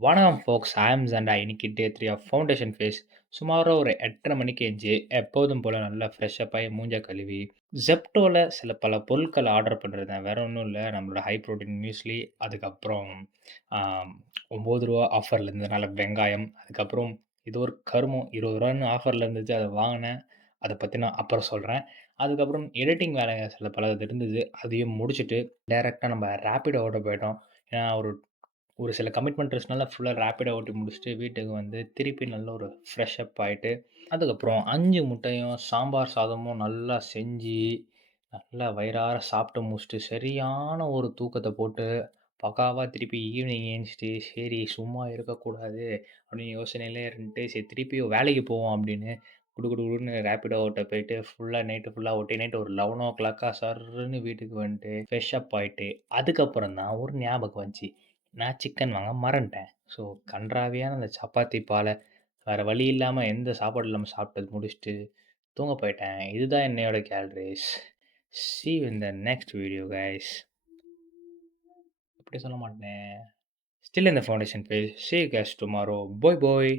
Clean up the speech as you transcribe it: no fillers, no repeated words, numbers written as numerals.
வணக்கம் ஃபோக்ஸ். ஐ அம் ஜண்டா. இன்னைக்கு டே 3 of foundation face. சுமாரா ஒரு 8:30 மணிக்கு எந்திச்சு, எப்போதும் போல நல்லா ஃப்ரெஷ்அப் ஆயி மூஞ்ச கழுவி, Zeptoல சில பல பொருட்கள ஆர்டர் பண்ணிருந்தேன். வேற ஒண்ணும் இல்ல. நம்மளோட ஹை புரோட்டீன் மியூஸ்லி, அதுக்கப்புறம் ஆ ரூ. 9 ஆஃபர்ல இருந்ததுனால வெங்காயம், அதுக்கப்புறம் ஏதோ ஒரு கருமம் ரூ. 20ன்னு ஆஃபர்ல இருந்துச்சு. அத வாங்குனேன். அத பத்தி நான் அப்புறம் சொல்றேன். அதுக்கப்புறம் எடிட்டிங் வேலைங்க சில பல இது இருந்தது. அதையும் முடிச்சுட்டு, டைரக்ட்டா நம்ம ரேப்பிடோவோட போயிட்டோம். ஏன்னா ஒரு ஒரு சில கமிட்மெண்ட் இருந்துச்சுனால ஃபுல்லா ரேப்பிடோ ஓட்டி முடிச்சுட்டு வீட்டுக்கு வந்து திருப்பி நல்ல ஒரு ஃப்ரெஷ் அப் ஆயிட்டு, அதுக்கப்புறம் 5 முட்டையும், சாம்பார் சாதமும் நல்லா செஞ்சு, நல்லா வயிறார சாப்பிட்டு முடிச்சுட்டு, சரியான ஒரு தூக்கத்த போட்டு, பக்காவா திருப்பி ஈவினிங் எந்திச்சிட்டு, சரி சும்மா இருக்கக்கூடாது அப்படின்னு யோசனையிலே இருந்துட்டு, சரி திருப்பியும் வேலைக்கு போவோம் அப்படின்னு குடு குடு குடுன்னு ரேப்பிடோ ஓட்ட போயிட்டு, ஃபுல்லா நைட்டு ஃபுல்லா ஓட்டி நைட்டு ஒரு 11:00 சர்ருன்னு வீட்டுக்கு வந்துட்டு, ஃப்ரெஷ் அப் ஆயிட்டு, அதுக்கப்புறம் தான் ஒரு ஞாபகம் வந்துச்சு. நான் சிக்கன் வாங்க மறந்துட்டேன். ஸோ கண்றாவியான அந்த சப்பாத்தி பால வேற வழி இல்லாம எந்த சாப்பாடும் இல்லாம சாப்பிட்டு முடிச்சுட்டு தூங்க போயிட்டேன். இதுதான் என்னையோட galleries. See you in the next video guys. அப்படி சொல்ல மாட்டேனே. Still in the foundation page. See you guys tomorrow. Bye bye.